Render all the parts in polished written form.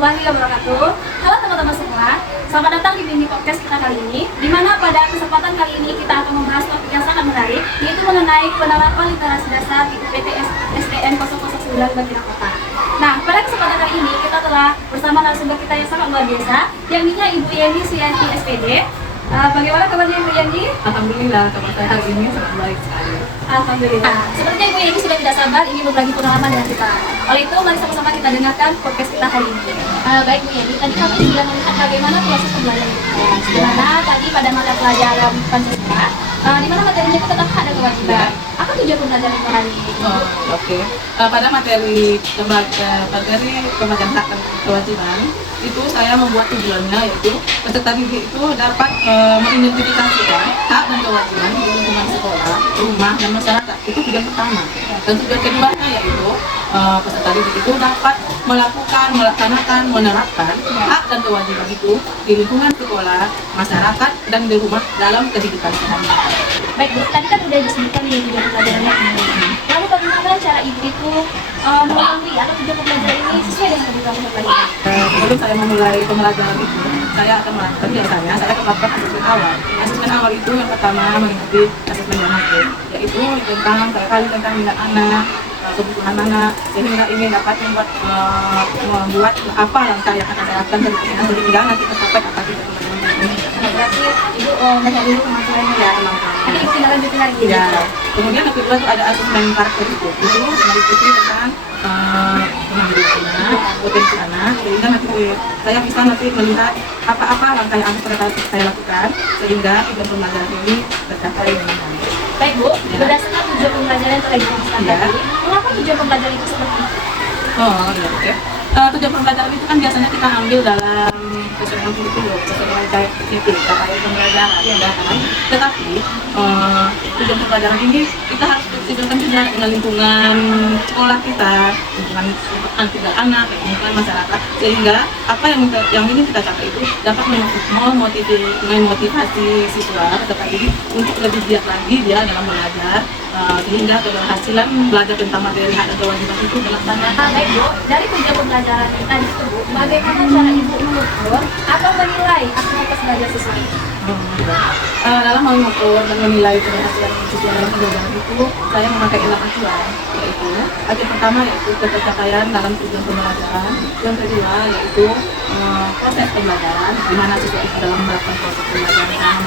warahmatullahi wabarakatuh. Halo teman-teman semua, selamat datang di mini podcast kita kali ini, di mana pada kesempatan kali ini kita akan membahas topik yang sangat menarik, yaitu mengenai penerapan literasi dasar di UPT SDN 009 Baginda Kota. Nah, pada kesempatan kali ini kita telah bersama narasumber kita yang sangat luar biasa, yakni Ibu Yeni Suyanti SPD. Bagaimana kabarnya Ibu Yeni? Alhamdulillah, kabar saya hari ini sangat baik sekali. Alhamdulillah. Sepertinya Ibu Yeni sudah tidak sabar ingin berbagi pengalaman dengan kita. Oleh itu, mari sama-sama kita dengarkan podcast kita hari ini. Baik Bu Yeni, tadi kami sudah melihat bagaimana proses pembelajaran kita. Di mana tadi pada mata pelajaran Pancasila, di mana materinya itu tetap ada kewajiban. Apa tujuan pembelajaran kita hari ini? Oke. Pada materi pembelajaran hak dan kewajiban itu saya membuat tujuannya, yaitu peserta didik itu dapat mengidentifikasikan hak dan kewajiban di lingkungan sekolah, rumah, dan masyarakat. Itu tujuan pertama. Dan tujuan keduanya yaitu peserta didik itu dapat melaksanakan, menerapkan hak dan kewajiban itu di lingkungan sekolah, masyarakat, dan di rumah dalam kehidupan sehari-hari. Baik Bu, tadi kan udah disebutkan nih tujuan pembelajarannya ini. Lalu bagaimana cara Ibu itu mengetahui atau tujuan pembelajaran ini sesuai dengan kebutuhan peserta didik? Sebelum saya memulai pembelajaran itu, saya akan melakukan biasanya saya akan melakukan asesmen awal. Asesmen awal itu yang pertama mengikuti asesmen normatif, yaitu tentang minat anak, kebutuhan anak, sehingga ini dapat membuat apa langkah yang akan saya lakukan sehingga nanti tercapai apa kita Berarti Ibu tanya dulu kemampuannya ya. Nanti Ibu tinggal lanjutin lagi. ya. Kemudian yang kedua itu ada asesmen karakter itu meliputi tentang kemampuan potensi anak, sehingga nanti saya bisa melihat apa-apa langkah yang akan saya lakukan sehingga tujuan pembelajaran ini tercapai dengan baik. Baik Bu, berdasarkan tujuan pembelajaran yang telah dijelaskan tadi, mengapa tujuan pembelajaran itu seperti itu? Oh iya, oke. Tujuan pembelajaran itu kan biasanya kita ambil dalam keseluruhan kurikulum, sesuai kayak itu terkait pembelajaran ya kan. Tetapi tujuan pembelajaran ini kita harus fleksibelkan juga dengan lingkungan sekolah kita, lingkungan anak, lingkungan masyarakat, sehingga apa yang ingin kita capai itu dapat memotivasi siswa peserta didik untuk lebih giat lagi dia dalam belajar, sehingga keberhasilan belajar tentang materi hak dan kewajiban itu dilaksanakan. Baik Bu, dari tujuan pembelajaran yang tadi itu Bu, bagaimana cara Ibu mengukur atau menilai aktivitas belajar siswa itu? Dalam mengukur dan menilai keberhasilan siswa dalam pembelajaran itu, saya memakai 6 acuan, yaitu acuan pertama yaitu pencapaian dalam tujuan pembelajaran, yang kedua yaitu proses pembelajaran, di mana siswa itu dalam melakukan proses pembelajaran,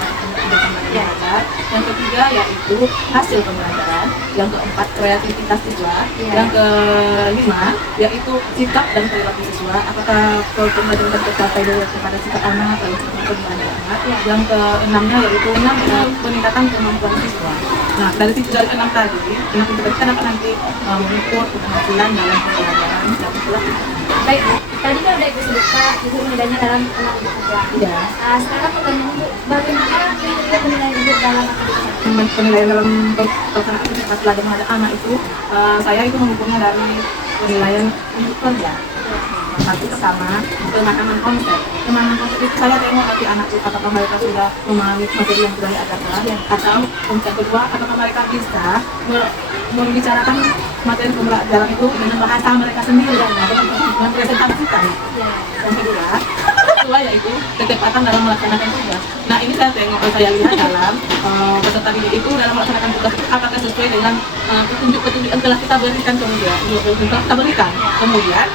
yang ketiga yaitu hasil pembelajaran, yang keempat kreativitas siswa, yang kelima yaitu sikap dan perilaku siswa, apakah pembelajaran tercapai kepada sikap anak atau pembelajaran anak, yang keenamnya yaitu peningkatan kemampuan siswa. Nah, dari 6 tadi, kita dapat nanti mengukur keberhasilan dalam pembelajaran dan perilaku. Baik Bu, tadi kan udah Ibu sebutkan Ibu menilainya dalam 6 juga. Ya. Sekarang pertanyaan Ibu, bagaimana Ibu menilai Ibu dalam aktivitas? Penilaian dalam pelaksanaan aktivitas belajar mengajar anak itu, saya itu mengukurnya dari penilaian untuk kerja. Satu pertama, pemahaman konsep. Pemahaman konsep itu saya tengok nanti anak itu apakah mereka sudah memahami materi yang sudah diajarkan, atau yang kedua, apakah mereka bisa membicarakan materi pembelajaran itu dengan bahasa mereka sendiri dan mempresentasikan. Yang kedua yaitu kecepatan dalam melaksanakan tugas. Nah, ini saya lihat dalam peserta didik itu dalam melaksanakan tugas itu apakah sesuai dengan petunjuk-petunjuk yang telah kita berikan kemudian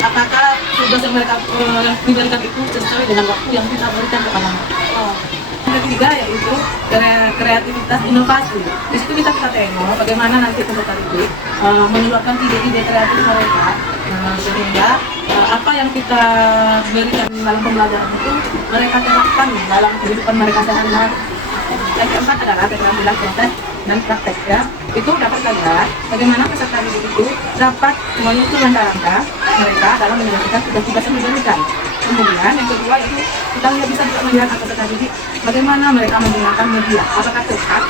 apakah tugas yang mereka diberikan itu sesuai dengan waktu yang kita berikan kepada mereka. Yang ketiga yaitu kreativitas inovasi. Di situ kita tengok bagaimana nanti peserta didik mengeluarkan ide-ide kreatif mereka, sehingga apa yang kita berikan dalam pembelajaran itu mereka terapkan dalam kehidupan mereka sehari-hari. Yang keempat adalah keterampilan proses dan praktek ya. Itu dapat saja bagaimana peserta didik itu dapat menyusun langkah-langkah mereka dalam menyelesaikan tugas-tugas yang diberikan. Kemudian yang kedua itu kita bisa juga melihat peserta didik bagaimana mereka menggunakan media, apakah tepat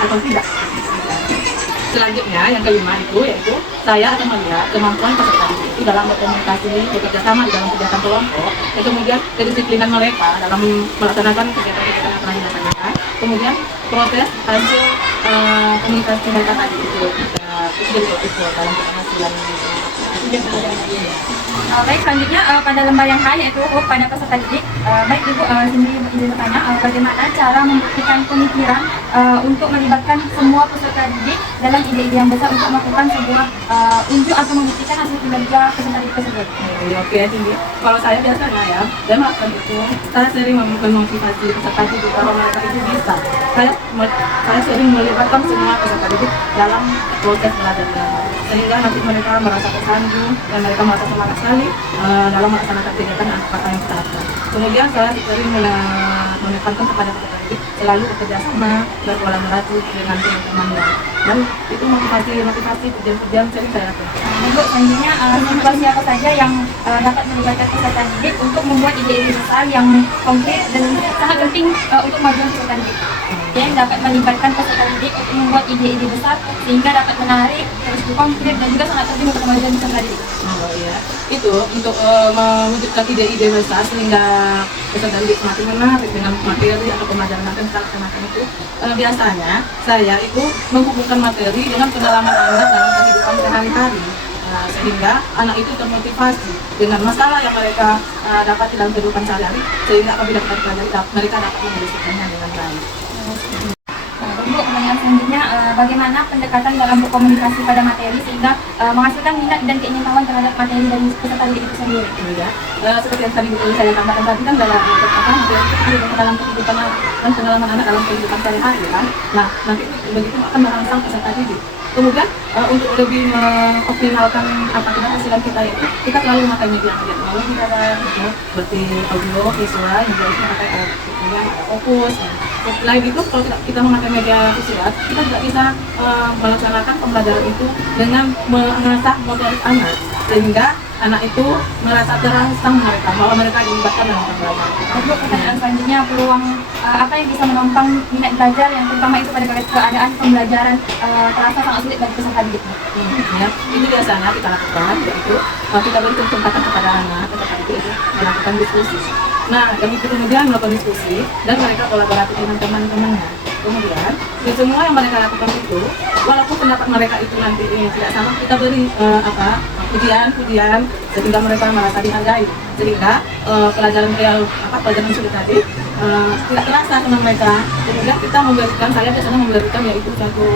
atau tidak. Selanjutnya yang kelima itu yaitu saya akan melihat kemampuan peserta didik itu dalam berkomunikasi, bekerja sama di dalam kegiatan kelompok, dan kemudian kedisiplinan mereka dalam melaksanakan kegiatan-kegiatan yang telah dilaksanakan. Kemudian proses hasil komunikasi mereka tadi itu jadi dalam keberhasilan tujuan pelajaran. Baik, selanjutnya pada lembar yang H yaitu pada peserta didik. Baik Ibu sendiri izin bertanya bagaimana cara membuktikan pemikiran untuk melibatkan semua peserta didik dalam ide-ide yang besar untuk melakukan sebuah unjuk atau membuktikan hasil kinerja peserta didik tersebut. Oke, tinggi. Kalau saya biasanya ya, saya melakukan itu, saya sering memotivasi peserta didik kalau mereka itu bisa. Saya sering melibatkan semua peserta didik dalam proses belajar, sehingga nanti mereka merasa tersandung dan mereka merasa semangat sekali dalam melaksanakan kegiatan apa yang kita lakukan. Kemudian saya sering menekankan kepada peserta didik selalu bekerja sama, berkolaborasi dengan teman-teman, dan itu motivasi kerjaan sering saya lakukan. Ibu, selanjutnya motivasi apa saja yang dapat melibatkan peserta didik untuk membuat ide-ide besar yang konkret dan sangat penting untuk kemajuan peserta didik. Yang dapat melibatkan peserta didik untuk membuat ide-ide besar sehingga dapat menarik, terus konkret dan juga sangat penting untuk kemajuan peserta didik. Oh iya, itu untuk mewujudkan ide-ide besar sehingga peserta didik semakin menarik dengan materi atau pembelajaran yang kita laksanakan itu. Biasanya saya itu menghubungkan materi dengan pengalaman anak dalam kehidupan sehari-hari. Sehingga anak itu termotivasi dengan masalah yang mereka dapati dalam kehidupan sehari-hari, sehingga apabila kita pelajari mereka dapat menyelesaikannya dengan baik. Ibu, pertanyaan selanjutnya, bagaimana pendekatan dalam berkomunikasi pada materi sehingga menghasilkan minat dan keinginan terhadap materi dari peserta didik itu sendiri? Ya, seperti yang tadi saya tambahkan tadi kan dalam dalam kehidupan dan pengalaman anak dalam kehidupan sehari-hari kan. Nah, nanti begitu akan merangsang peserta didik. Kemudian untuk lebih mengoptimalkan keberhasilan kita itu, kita selalu memakai media lalu kita seperti audio, visual, juga itu pakai alat yang fokus. Setelah itu kalau kita memakai media visual, kita juga bisa melaksanakan pembelajaran itu dengan mengasah motorik anak, sehingga anak itu merasa terangsang bahwa mereka dilibatkan dalam pembelajaran. Ibu, pertanyaan selanjutnya, peluang apa yang bisa menopang minat belajar yang terutama itu pada keadaan pembelajaran terasa sangat sulit bagi peserta didik? Ya, itu biasanya kita lakukan, yaitu kita beri kesempatan kepada anak peserta didik melakukan diskusi. Nah, yang itu kemudian melakukan diskusi dan mereka kolaborasi dengan teman-temannya. Kemudian, di semua yang mereka lakukan itu, walaupun pendapat mereka itu nanti tidak sama, kita beri pujian sehingga mereka merasa dihargai, sehingga pelajaran pelajaran sudah tadi tidak terasa sama mereka. Kemudian kita saya biasanya memberikan yaitu satu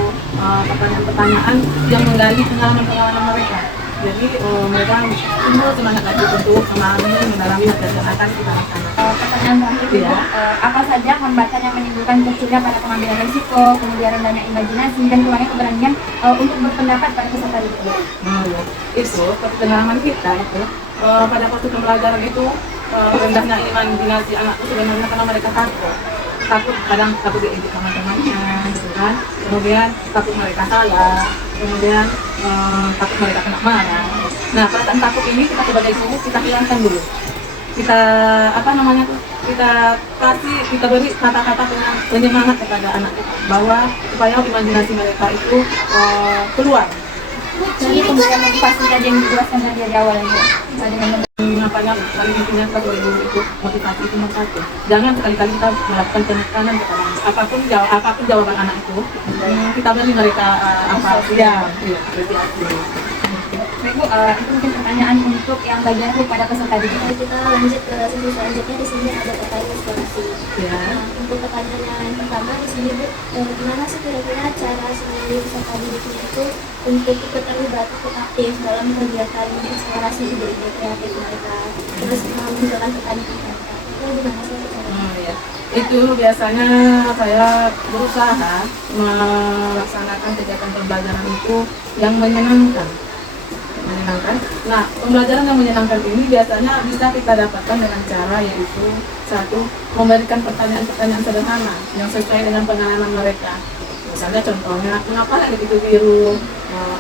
pertanyaan yang menggali pengalaman mereka. Jadi mereka timbul semangat lagi untuk mendalami dan akan kita lakukan. Pertanyaan terakhir, ya. Apa saja hambatan yang menimbulkan kecilnya pada pengambilan risiko, kemudian rendahnya imajinasi dan kurangnya keberanian untuk berpendapat pada peserta didik? Itu pengalaman kita itu pada waktu pembelajaran itu rendahnya imajinasi anak itu sebenarnya karena mereka kadang takut diejek teman-temannya, gitu kan. Kemudian takut mereka salah, kemudian takut mereka kena marah. Nah, perasaan takut ini kita sebagai guru kita hilangkan dulu. Kita kita beri kata-kata penyemangat kepada anak bahwa supaya imajinasi mereka itu keluar. Jadi kemudian motivasi tadi yang dijelaskan dari awal itu. Paling intinya kita boleh dulu itu motivasi itu nomor satu. Jangan sekali-kali kita melakukan penekanan kepada anak. Apapun jawaban anak itu, kita beri mereka apresiasi. Ibu, itu mungkin pertanyaan untuk yang bagian pada peserta didik. Kita lanjut ke sesi selanjutnya. Di sini ada terkait eksplorasi. Ya. Untuk pertanyaan yang pertama di sini, Bu, bagaimana sih kira-kira cara seluruh peserta didiknya itu untuk ikut terlibat aktif dalam kegiatan eksplorasi ide-ide kreatif mereka, terus menunjukkan pertanyaan mereka? Itu gimana sih caranya? Itu biasanya saya berusaha melaksanakan kegiatan pembelajaran itu yang menyenangkan. Nah, pembelajaran yang menyenangkan ini biasanya bisa kita dapatkan dengan cara yaitu satu, memberikan pertanyaan-pertanyaan sederhana yang sesuai dengan pengalaman mereka. Misalnya contohnya, mengapa hari itu biru?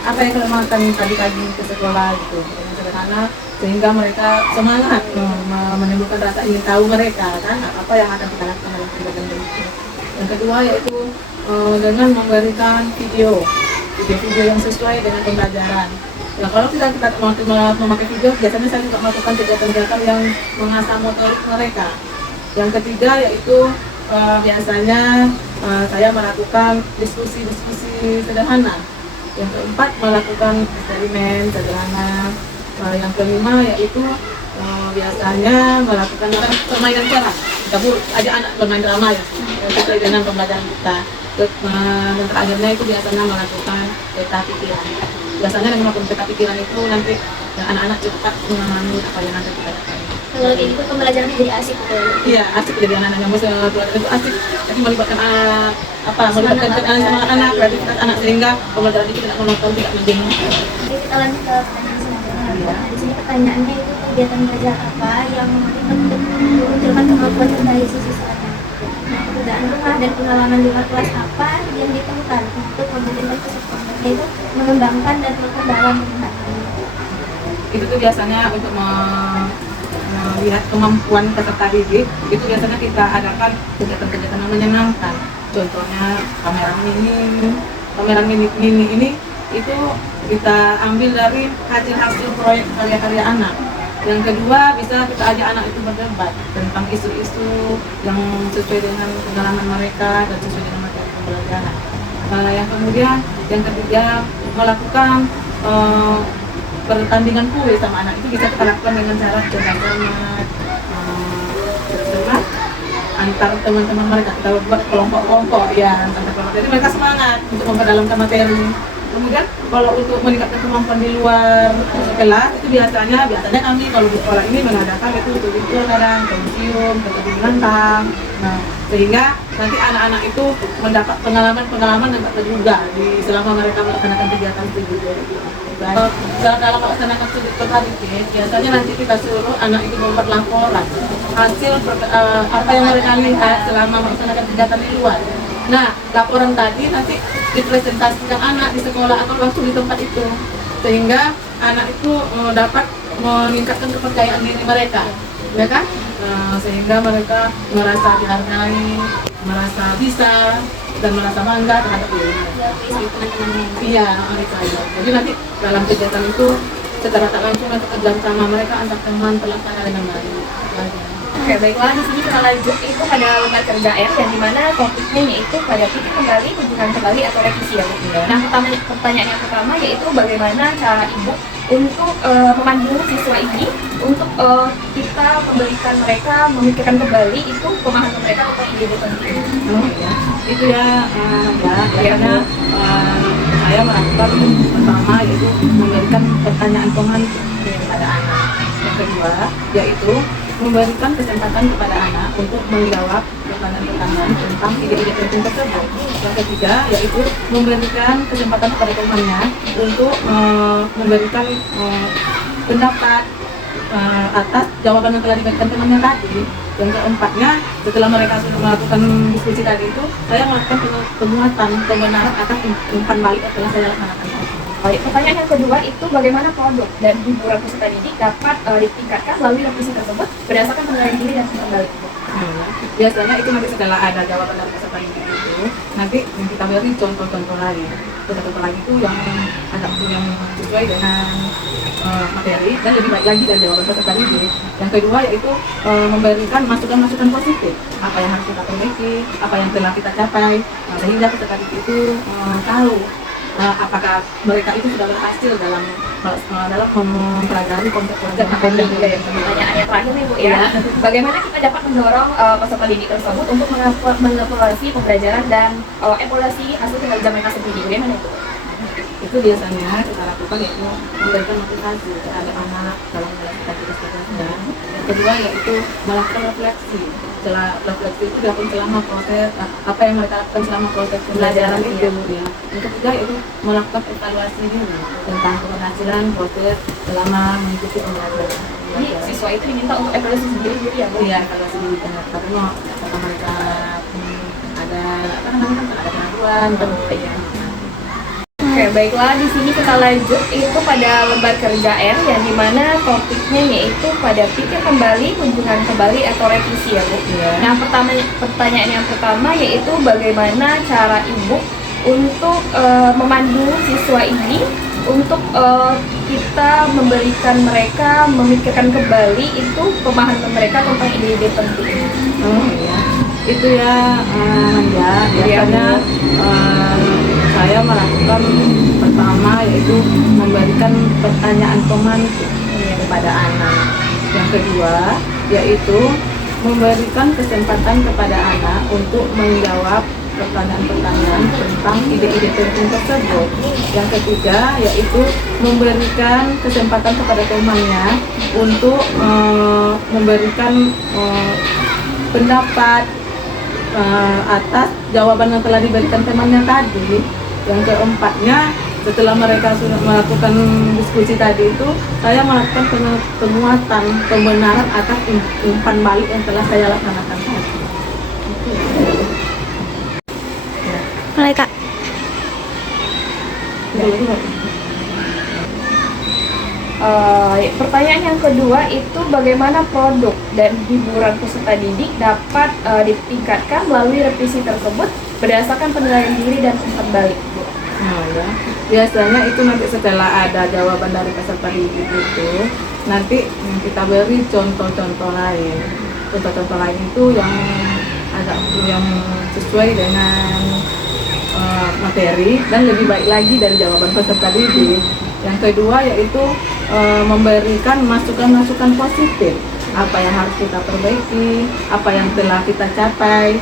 Apa yang kelemahan tadi ke sekolah gitu, dengan sederhana sehingga mereka semangat menimbulkan rasa ingin tahu mereka kan apa yang akan kita lakukan dalam kegiatan itu. Yang kedua yaitu dengan memberikan video yang sesuai dengan pembelajaran. Ya, kalau kita memakai video, biasanya saya juga melakukan kegiatan-kegiatan yang mengasah motorik mereka. Yang ketiga yaitu biasanya saya melakukan diskusi sederhana. Yang keempat melakukan eksperimen sederhana. Yang kelima yaitu biasanya melakukan permainan keras. Kita ajak anak bermain drama ya, sesuai dengan pembelajaran kita. Yang terakhirnya itu biasanya melakukan peta pikiran. Biasanya dengan melakukan peta pikiran itu nanti anak-anak cepat memahami apa yang nanti kita lakukan. Kalau kayak gitu pembelajarannya jadi asik gitu. Iya, asik jadi anak-anak belajar itu asik. Jadi melibatkan melibatkan semangat anak, kreativitas anak sehingga pembelajaran itu tidak monoton, tidak menjenuh. Oke, kita lanjut ke pertanyaan selanjutnya. Nah, di sini pertanyaannya itu kegiatan belajar apa yang memunculkan kemampuan membaca siswanya. Nah, pekerjaan rumah dan pengalaman di luar kelas apa yang ditemukan untuk memberikan kesempatan mereka itu mengembangkan dan memperdalam pengetahuan. Itu tuh biasanya untuk melihat kemampuan peserta didik, itu biasanya kita adakan kegiatan-kegiatan yang menyenangkan. Contohnya pameran mini ini itu kita ambil dari hasil proyek karya-karya anak. Yang kedua, bisa kita ajak anak itu berdebat tentang isu-isu yang sesuai dengan pengalaman mereka dan sesuai dengan materi pembelajaran. Yang kemudian, yang ketiga, melakukan pertandingan kuis sama anak itu bisa kita lakukan dengan cara cermat, antar teman-teman mereka. Kita buat kelompok-kelompok ya, antar kelompok. Jadi mereka semangat untuk memperdalamkan materi. Kemudian kalau untuk meningkatkan kemampuan di luar kelas itu biasanya kami kalau di sekolah ini mengadakan itu tour kadang ke museum, ke kebun binatang. Nah, sehingga nanti anak-anak itu mendapat pengalaman yang tak terduga selama mereka melaksanakan kegiatan studi. Dalam melaksanakan studi totalitatif, biasanya nanti kita suruh anak itu membuat laporan hasil apa yang mereka lihat selama melaksanakan kegiatan di luar. Nah, laporan tadi nanti dipresentasikan anak di sekolah atau langsung di tempat itu, sehingga anak itu dapat meningkatkan kepercayaan diri mereka, ya kan? Sehingga mereka merasa dihargai, merasa bisa, dan merasa bangga terhadap dirinya. Iya, mereka ya. Jadi nanti dalam kegiatan itu secara tak langsung untuk kerjaan sama mereka antar teman terlaksana dengan baik. Oke, baiklah, di sini kita lanjut itu pada lembar kerja R yang dimana topiknya yaitu pada pikir kembali, kunjungan kembali atau revisi ya Bu. Nah, pertanyaan yang pertama yaitu bagaimana cara Ibu untuk memandu siswa ini untuk kita memberikan mereka memikirkan kembali itu pemahaman mereka tentang ide penting. Itu ya, karena saya melakukan pertama yaitu memberikan pertanyaan pengantar kepada anak. Yang kedua yaitu memberikan kesempatan kepada anak untuk menjawab pertanyaan-pertanyaan tentang ide-ide penting tersebut. Yang ketiga yaitu memberikan kesempatan kepada temannya untuk memberikan pendapat atas jawaban yang telah diberikan temannya tadi. Yang keempatnya, setelah mereka sudah melakukan diskusi tadi itu, saya melakukan penguatan pembenaran atas umpan balik yang saya laksanakan. Baik, pertanyaan yang kedua itu bagaimana produk dan hiburan peserta didik dapat ditingkatkan melalui revisi tersebut berdasarkan penilaian diri dan umpan balik. Biasanya itu nanti setelah ada jawaban dari peserta didik itu, nanti yang kita beri contoh-contoh lagi. Contoh-contoh lagi itu yang sesuai dengan materi dan lebih baik lagi dari jawaban peserta didik. Yang kedua yaitu memberikan masukan-masukan positif, apa yang harus kita perbaiki, apa yang telah kita capai, sehingga peserta didik itu tahu apakah mereka itu sudah berhasil dalam mempelajari konsep-konsep akademik. Pertanyaan yang terakhir nih Bu ya, bagaimana kita dapat mendorong peserta didik tersebut untuk mengevaluasi pembelajaran dan evaluasi hasil kinerja mereka sendiri, bagaimana itu? Itu biasanya kita lakukan yaitu memberikan motivasi terhadap anak dalam melakukan tugas-tugasnya. Yang kedua yaitu melakukan refleksi. Setelah refleksi itu dilakukan selama proses apa yang mereka lakukan selama proses pembelajaran itu. Yang ketiga yaitu melakukan evaluasi diri tentang keberhasilan proses selama mengikuti pembelajaran. Jadi siswa itu diminta untuk evaluasi sendiri ya Bu? Iya, evaluasi diri karena apakah mereka ada kemajuan dan Oke, baiklah, di sini kita lanjut itu pada lembar kerja R yang dimana topiknya yaitu pada pikir kembali, kunjungan kembali atau revisi ya Bu. Nah, pertanyaan yang pertama yaitu bagaimana cara Ibu untuk memandu siswa ini untuk kita memberikan mereka memikirkan kembali itu pemahaman mereka tentang ide-ide penting. Itu ya, biasanya saya melakukan pertama yaitu memberikan pertanyaan pemantik kepada anak. Yang kedua yaitu memberikan kesempatan kepada anak untuk menjawab pertanyaan-pertanyaan tentang ide-ide penting tersebut. Yang ketiga yaitu memberikan kesempatan kepada temannya untuk memberikan pendapat atas jawaban yang telah diberikan temannya tadi. Yang keempatnya, setelah mereka sudah melakukan diskusi tadi itu, saya melakukan penguatan pembenaran atas umpan balik yang telah saya laksanakan tadi. Mulai Kak. Pertanyaan yang kedua itu bagaimana produk dan hiburan peserta didik dapat ditingkatkan melalui revisi tersebut berdasarkan penilaian diri dan umpan balik, Bu. Nah, ya. Biasanya itu nanti setelah ada jawaban dari peserta didik itu, nanti kita beri contoh-contoh lain. Contoh-contoh lain itu yang sesuai dengan materi dan lebih baik lagi dari jawaban peserta didik. Yang kedua yaitu memberikan masukan-masukan positif, apa yang harus kita perbaiki, apa yang telah kita capai,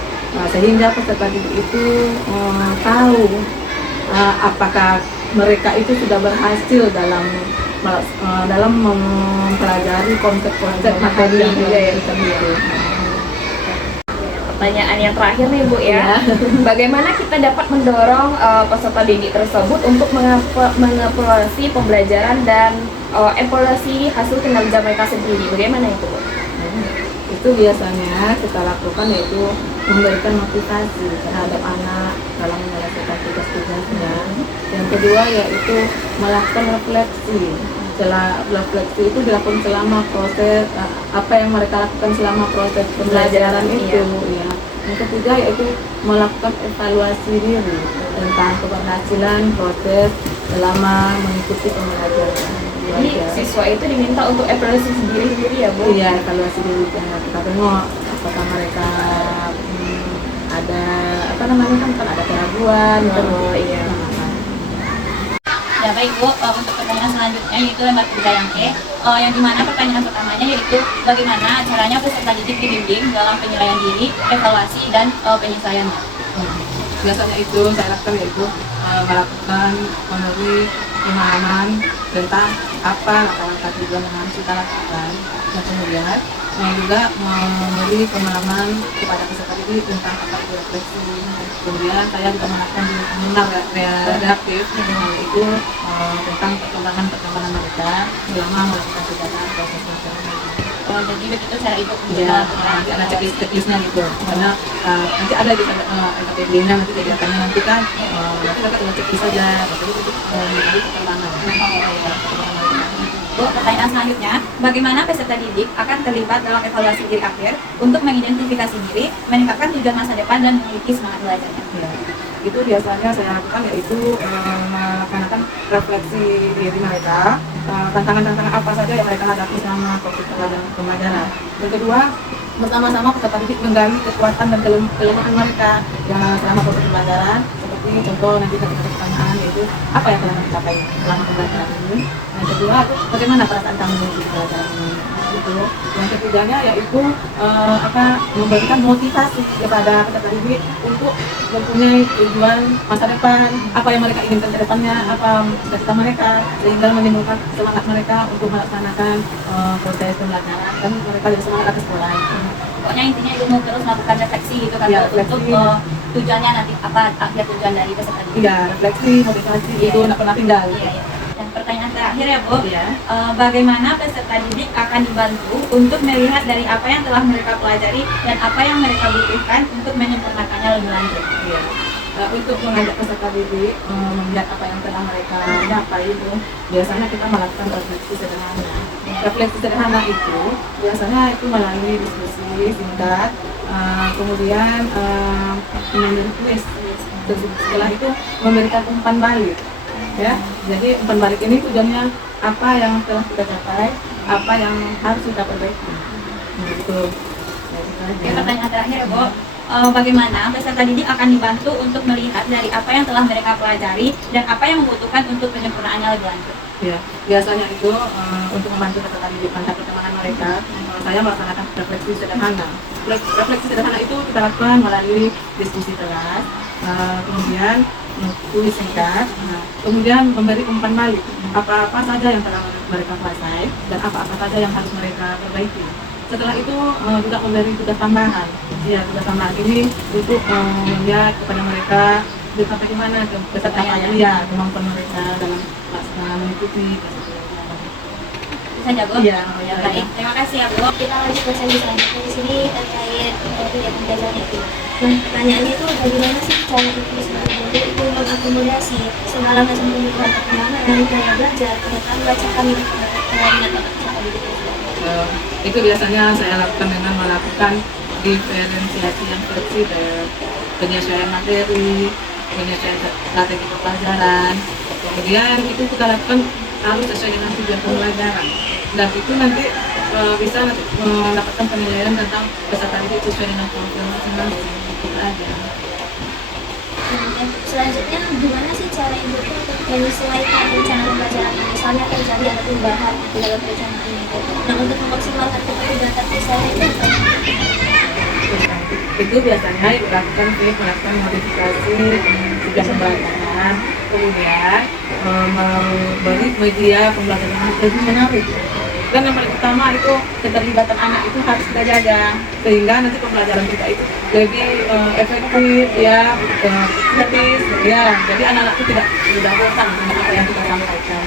sehingga peserta didik itu tahu apakah mereka itu sudah berhasil dalam mempelajari konsep-konsep materi yang juga ya. kita butuh. Pertanyaan yang terakhir nih Bu ya, bagaimana kita dapat mendorong peserta didik tersebut untuk mengevaluasi pembelajaran dan evaluasi hasil kinerja mereka sendiri, bagaimana itu Bu? Itu biasanya kita lakukan yaitu memberikan motivasi terhadap anak dalam menyelesaikan tugas-tugasnya. Yang kedua yaitu melakukan refleksi. Refleksi itu dilakukan selama proses apa yang mereka lakukan selama proses pembelajaran itu. Ya. Yang ketiga yaitu melakukan evaluasi diri tentang keberhasilan proses selama mengikuti pembelajaran. Jadi siswa itu diminta untuk evaluasi sendiri ya Bu? Iya, evaluasi diri. Kita tengok apakah mereka ada kan ada keraguan. Iya. Ya baik Bu, untuk pertanyaan selanjutnya yaitu lembar 3 yang E, yang dimana pertanyaan pertamanya yaitu bagaimana caranya peserta didik dibimbing dalam penilaian diri, evaluasi, dan penyesuaiannya. Biasanya itu saya lakukan yaitu melakukan memberi pemahaman tentang apa langkah-langkah tujuan yang harus kita lakukan, dan kemudian juga memberi pemahaman kepada peserta didik tentang apa itu refleksi. Kemudian saya juga melakukan seminar reaktif yaitu tentang perkembangan mereka selama melakukan kegiatan proses pembelajaran. Jadi begitu cara itu Ya, nanti ada checklistnya gitu, karena nanti ada di KPD-nya nanti kegiatannya nanti kan nanti mereka tinggal checklist saja, jadi itu perkembangan. Bu, pertanyaan selanjutnya, bagaimana peserta didik akan terlibat dalam evaluasi diri akhir untuk mengidentifikasi diri, meningkatkan tujuan masa depan, dan memiliki semangat belajarnya? Ya, itu biasanya saya lakukan yaitu melaksanakan refleksi diri mereka, tantangan-tantangan apa saja yang mereka hadapi selama proses pembelajaran. Yang kedua, bersama-sama peserta didik menggali kekuatan dan kelemahan mereka yang selama proses pembelajaran. Seperti contoh nanti ketika pertanyaan yaitu apa yang telah dicapai selama pembelajaran ini. Yang kedua itu bagaimana perasaan kamu di pelajaran ini. Gitu. Yang ketiganya yaitu memberikan motivasi kepada peserta didik untuk mempunyai tujuan masa depan, apa yang mereka inginkan ke depannya, apa cita-cita mereka, sehingga menimbulkan semangat mereka untuk melaksanakan proses pembelajaran dan mereka juga semangat atas sekolah. Pokoknya intinya itu terus melakukan refleksi gitu kan, Ya, untuk tujuannya nanti apa akhir tujuan dari peserta didik. Iya, refleksi, motivasi itu tidak pernah tinggal. Iya, iya. Dan pertanyaan terakhir ya Bu, Iya. bagaimana peserta didik akan dibantu untuk melihat dari apa yang telah mereka pelajari dan apa yang mereka butuhkan untuk menyempurnakannya lebih lanjut? Iya. Untuk mengajak peserta didik melihat apa yang telah mereka capai itu, biasanya kita melakukan refleksi sederhana. Refleksi sederhana itu biasanya itu melalui diskusi singkat, kemudian mengambil kuis. Setelah itu memberikan umpan balik. Ya, jadi umpan balik ini tujuannya apa yang telah kita capai, apa yang harus kita perbaiki. Gitu. Oke, pertanyaan terakhir ya Bu, bagaimana peserta didik akan dibantu untuk melihat dari apa yang telah mereka pelajari dan apa yang membutuhkan untuk penyempurnaannya lebih lanjut. Ya, biasanya itu untuk membantu peserta didik mantap perkembangan mereka, saya melaksanakan refleksi sederhana. Refleksi sederhana itu kita lakukan melalui diskusi kelas, kemudian tulis singkat, kemudian memberi umpan balik apa-apa saja yang telah mereka kuasai dan apa-apa saja yang harus mereka perbaiki. Setelah itu juga memberi tugas tambahan. Ya, tugas tambahan ini untuk melihat kepada mereka sampai di mana peserta ya kemampuan mereka dalam mengikuti. Bisa jago? Iya. Ya, baik. Terima kasih ya Bu. Kita lanjut ke sesi selanjutnya di sini terkait kegiatan pembelajaran itu. Nah, pertanyaannya itu bagaimana sih cara itu mengakomodasi semangat dan kebutuhan perkembangan dari gaya belajar, terutama membacakan minat peserta didik. Itu biasanya saya lakukan dengan melakukan diferensiasi yang fleksibel, penyesuaian materi, penyesuaian strategi pembelajaran. Kemudian itu kita lakukan harus sesuai dengan tujuan pembelajaran, dan itu nanti bisa nanti mendapatkan penilaian tentang peserta didik sesuai dengan kemampuan masing-masing. Itu aja. Selanjutnya, gimana sih cara ibu itu untuk menyesuaikan rencana pembelajaran? Misalnya terjadi ada perubahan di dalam perencanaan itu. Nah, untuk memaksimalkan keterlibatan peserta itu apa? Itu biasanya dilakukan melakukan modifikasi tujuan pembelajaran, kemudian memberi media pembelajaran yang lebih menarik. Dan yang paling utama itu keterlibatan anak itu harus kita jaga sehingga nanti pembelajaran kita itu lebih efektif ya, kritis ya. Jadi anak-anak itu tidak bosan dengan apa yang kita sampaikan.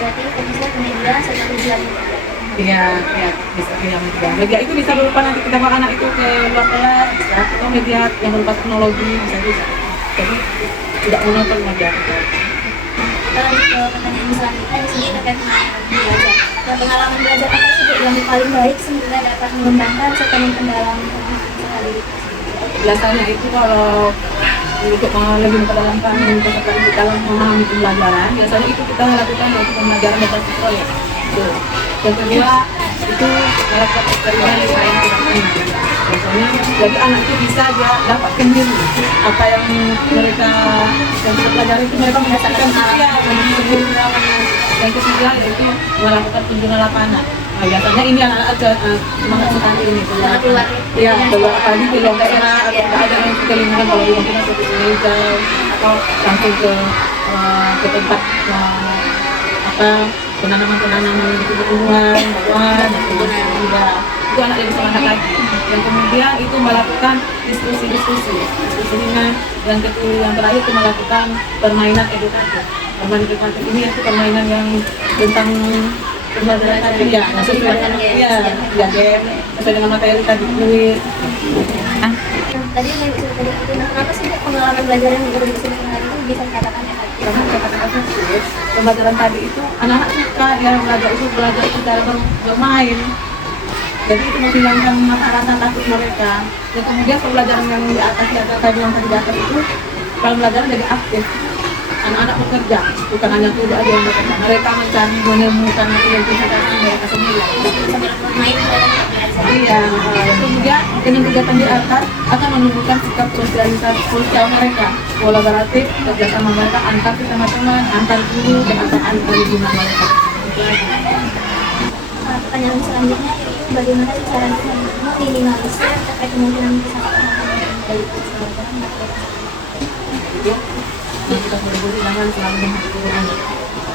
Berarti fokusnya ke media serta tujuan. Iya, ya, bisa yang media itu bisa berupa nanti kita bawa anak itu ke luar kelas, bisa, atau media yang berupa teknologi bisa juga. Jadi tidak monoton media kita. Kita lanjut ke pertanyaan selanjutnya di sini terkait pengalaman belajar. Nah, pengalaman belajar apa sih yang paling baik sehingga dapat mengembangkan serta memperdalam peserta didik? Biasanya itu kalau untuk lebih memperdalamkan peserta didik dalam memahami pembelajaran, biasanya itu kita lakukan yaitu pembelajaran berbasis proyek. Tuh. Yang kedua itu melakukan eksperimen desain tidak. Contohnya, jadi anak itu bisa dia dapat sendiri apa yang mereka yang kita pelajari itu mereka merasakan sendiri pengalamannya. Yang ketiga yaitu melakukan kunjungan lapangan. Nah, biasanya ini anak-anak semangat sekali ini keluar, ya keluar apalagi di luar daerah atau ada yang ke lingkungan kalau di mungkin seperti Indonesia atau langsung ke tempat apa penanaman di tumbuhan, bawaan, itu anak lebih semangat lagi. Dan kemudian itu melakukan diskusi ringan. Yang terakhir itu melakukan permainan edukatif. Permainan edukatif ini itu permainan yang tentang pembelajaran tadi ya, sesuai dengan game, sesuai dengan materi tadi kuis. Tadi yang bisa tadi itu, nah kenapa sih pengalaman belajar yang baru bisa hari itu bisa dikatakan efektif? Karena kata-kata efektif, pembelajaran tadi itu anak-anak suka ya belajar itu cara bermain. Jadi itu menghilangkan rasa takut mereka. Dan kemudian pembelajaran yang di atas tadi yang tadi di atas itu, kalau belajar jadi aktif. Anak-anak bekerja, bukan hanya tidak ada yang bekerja. Mereka mencari menemukan identitas mereka sendiri. Sambil bermain mereka belajar. Iya, kemudian dengan kegiatan di atas akan menumbuhkan sikap sosialisasi sosial mereka, kolaboratif, kerjasama mereka antar sesama teman, antar guru, dan antar lingkungan mereka. Pertanyaan selanjutnya yaitu bagaimana sih cara meminimalisir terkait kemungkinan kesalahan dari pelajaran materi? Kita guru-guru jangan selalu menghakimi anak.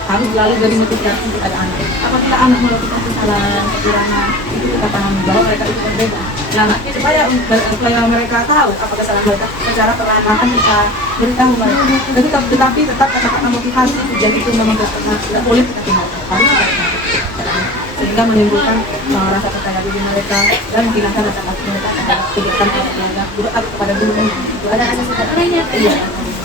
Harus selalu beri motivasi kepada anak. Apabila anak melakukan kesalahan, kekurangan, itu kita pahami bahwa mereka itu berbeda. Nah, supaya mereka tahu apa kesalahan mereka, secara perlahan kita beritahu mereka. Tetapi tetap kata-kata motivasi, jadi itu memang tidak boleh kita tinggalkan. Harus kita tinggalkan. Sehingga menimbulkan rasa percaya diri mereka dan menghilangkan rasa takut mereka terhadap kegiatan belajar, juga takut kepada gurunya. Ada asas lainnya? Iya.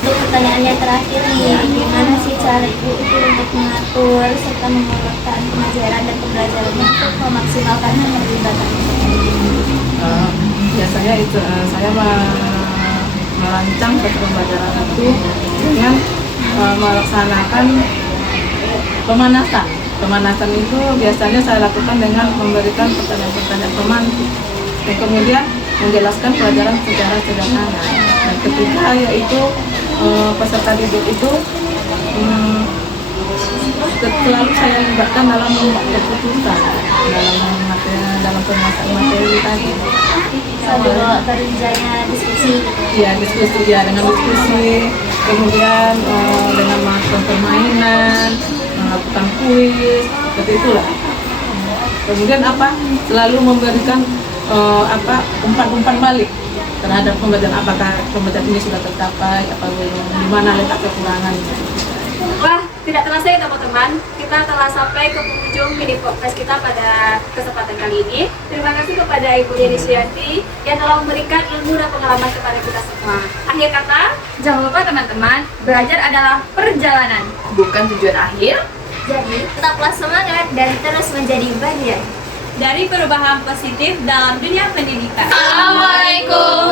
Untuk pertanyaan yang terakhir nih, gimana sih cara ibu itu untuk mengatur serta mengelola pengajaran dan pembelajarannya untuk memaksimalkan keterlibatan? Biasanya itu saya merancang suatu pembelajaran itu dengan melaksanakan pemanasan. Pemanasan itu biasanya saya lakukan dengan memberikan pertanyaan-pertanyaan pemantik. Dan kemudian menjelaskan pelajaran secara sederhana. Dan ketiga yaitu peserta didik itu selalu saya libatkan dalam membuat keputusan dalam pembahasan materi tadi. Sambil terjadinya diskusi gitu. Ya, diskusi ya, dengan diskusi, kemudian dengan melakukan permainan, melakukan kuis, seperti itulah. Kemudian selalu memberikan umpan-umpan balik terhadap pembelajaran, apakah pembelajaran ini sudah tercapai, apa belum, di mana letak kekurangan. Wah, tidak terasa ya teman-teman, kita telah sampai ke penghujung mini podcast kita pada kesempatan kali ini. Terima kasih kepada Ibu Yeni Suyanti yang telah memberikan ilmu dan pengalaman kepada kita semua. Akhir kata, jangan lupa teman-teman, belajar adalah perjalanan, Bukan tujuan akhir. Jadi, tetaplah semangat dan terus menjadi bagian dari perubahan positif dalam dunia pendidikan. Assalamualaikum